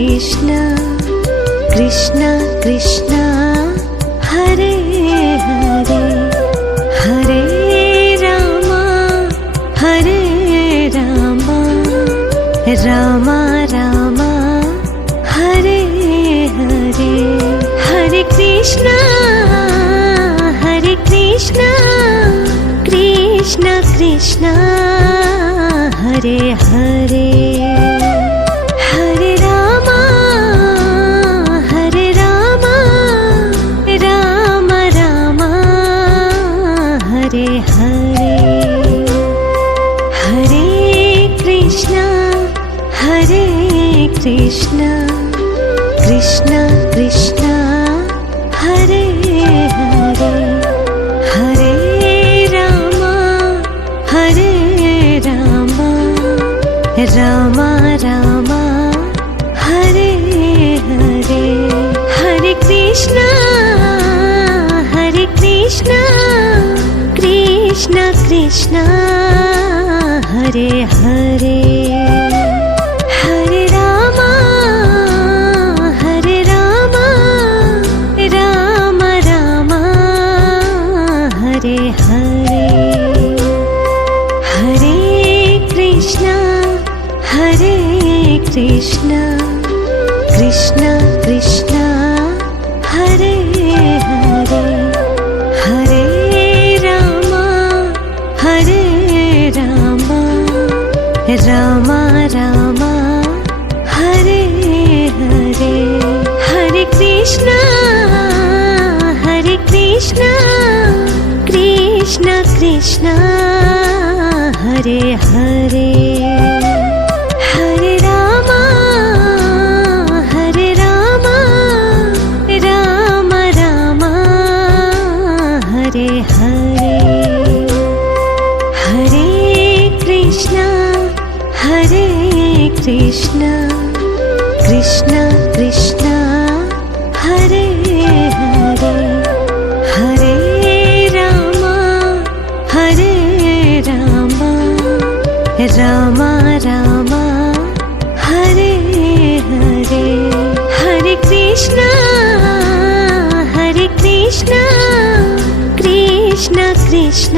Krishna Krishna Krishna Hare Hare Hare Rama Rama Rama Hare Hare Hare Krishna Krishna Krishna Hare Hare Hare Rama Ram Ram Hare Hare Hare Krishna Krishna Krishna Hare Hare Hare Rama Ram Ram Hare Hare Hare Krishna Krishna Krishna Hare Hare Hare Rama Ram Ram Hare Hare Hare Krishna Krishna Krishna Hare Hare Hare Rama Ram Ram Hare Hare Hare Krishna Krishna Krishna Hare Hare Hare Rama Ram Ram Hare Hare Hare Krishna Krishna Krishna Hare Hare Hare Rama Ram Ram Hare Hare Hare Krishna Krishna Krishna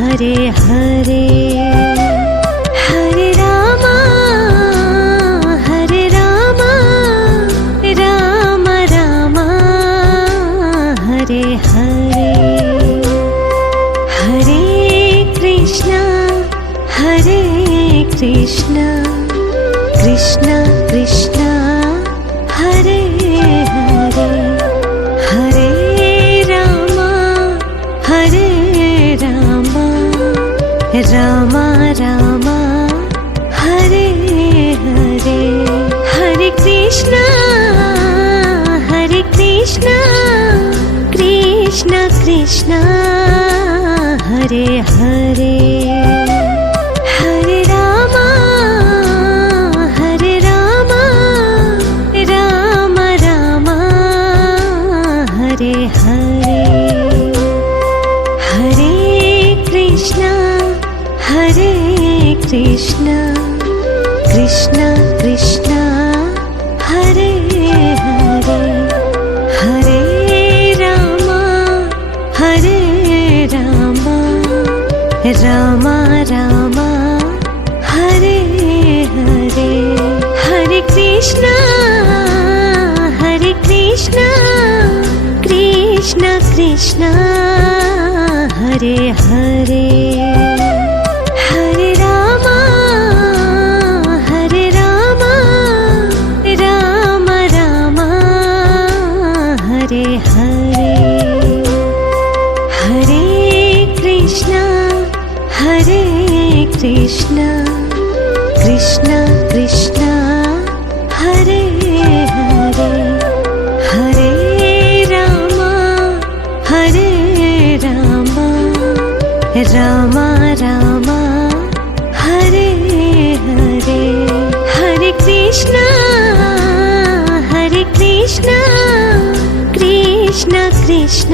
Hare Hare Hare Rama Ram Ram Hare Hare Hare Krishna Krishna Krishna Hare Hare Hare Rama Ram Ram Hare Hare Hare Krishna Krishna Krishna Hare Hare Hare Rama Ram Ram Hare Hare Hare Krishna Krishna Krishna Hare Hare Hare Rama Ram Ram Hare Hare Hare Krishna Krishna Krishna Hare Hare Hare Rama Ram Ram Hare Hare Hare Krishna Krishna Krishna Hare Hare Hare Rama Ram Ram Hare Hare Hare Krishna Krishna Krishna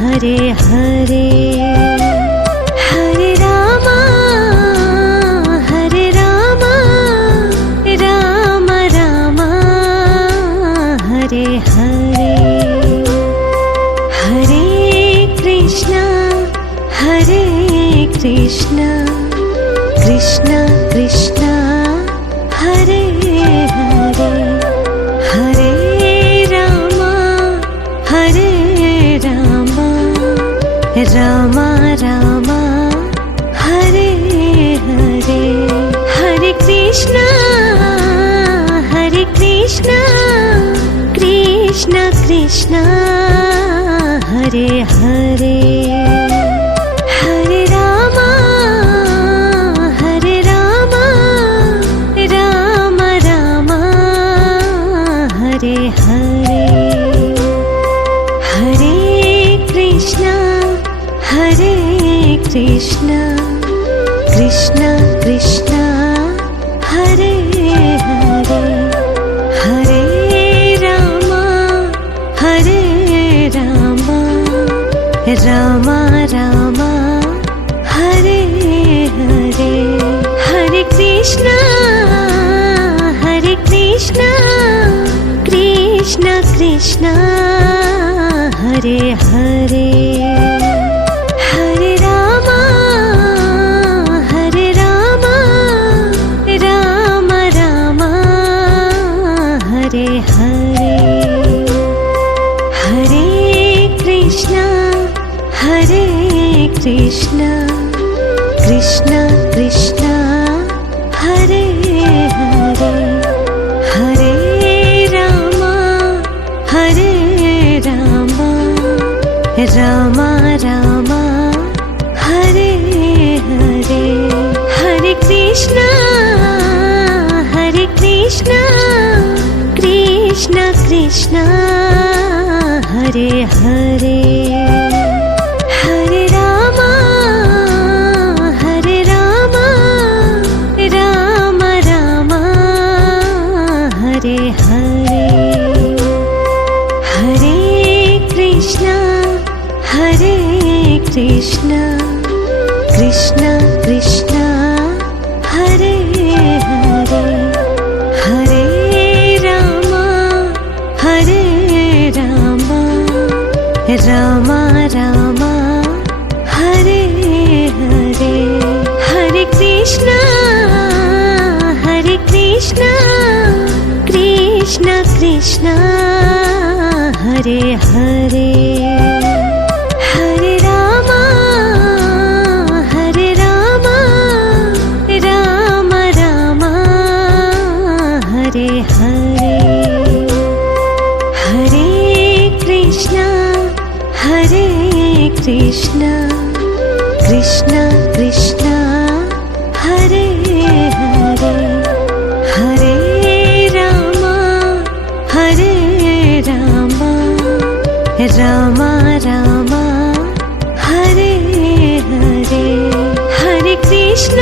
Hare Hare Hare Rama Ram Krishna Hare Hare Hare Ram Ram Ram Hare Hare Hare Krishna Krishna Krishna Hare Hare Hare Ram Ram Ram Hare Hare Hare Krishna Krishna Krishna Hare Hare Hare Ram Ram Ram Hare Hare Hare Krishna Krishna Krishna Hare Hare Hare Ram Ram Ram Hare Hare Hare Krishna Krishna Krishna Hare Hare Hare Ram Ram Ram Hare Hare Hare Krishna Krishna Krishna Hare Hare Hare Ram Ram Ram Hare Hare Hare Krishna Krishna Krishna Hare Hare Hare Ram Ram Ram Hare Hare Hare Krishna Krishna Krishna Hare Hare Hare Ram Ram Ram Hare Hare Hare Krishna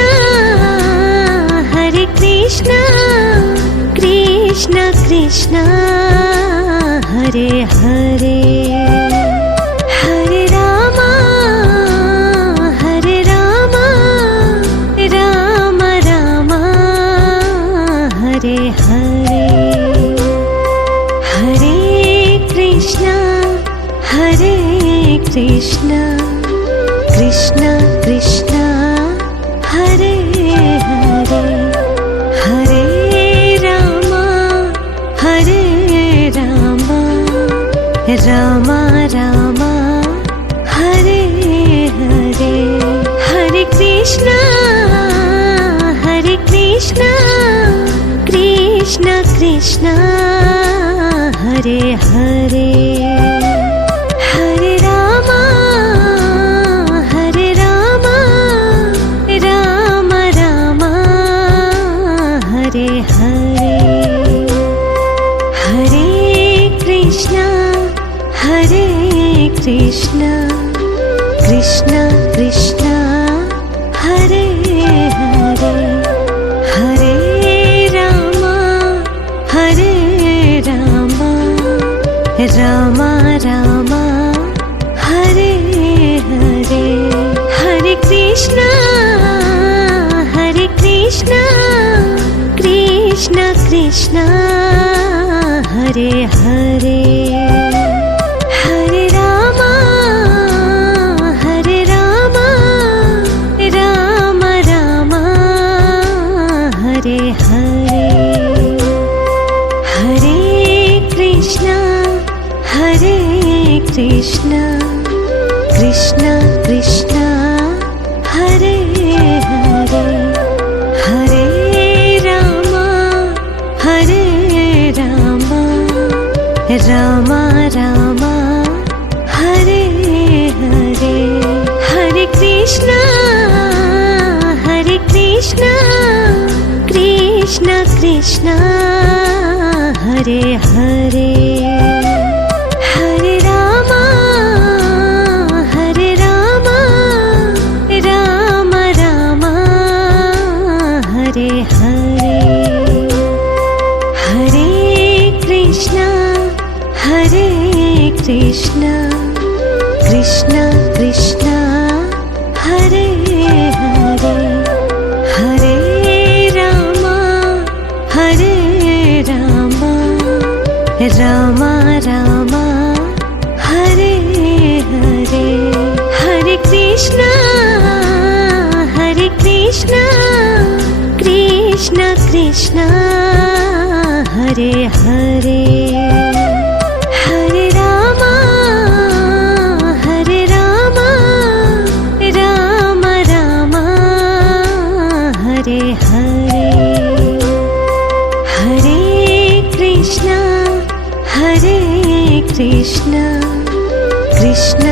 Krishna Krishna Hare Hare Hare Ram Ram Ram Hare Hare Hare Krishna Krishna Krishna Hare Hare Hare Ram Ram Ram Hare Hare Hare Krishna Krishna Krishna Hare Hare Hare Ram Ram Ram Hare Hare Hare Krishna Krishna Krishna Hare Hare Hare Ram Ram Ram Hare Hare Hare Krishna Krishna Krishna Hare Hare Hare Ram Ram Ram Hare Hare Hare Krishna Krishna Krishna Hare Hare Hare Ram Ram Ram Hare Hare Hare Krishna Krishna Krishna Hare Hare Hare Ram Ram Ram Hare Hare Hare Krishna Krishna Krishna Hare Hare Hare Ram Ram Ram Hare Hare Hare Krishna Krishna Krishna Hare Hare Hare Ram Ram Ram Hare Hare Hare Krishna Krishna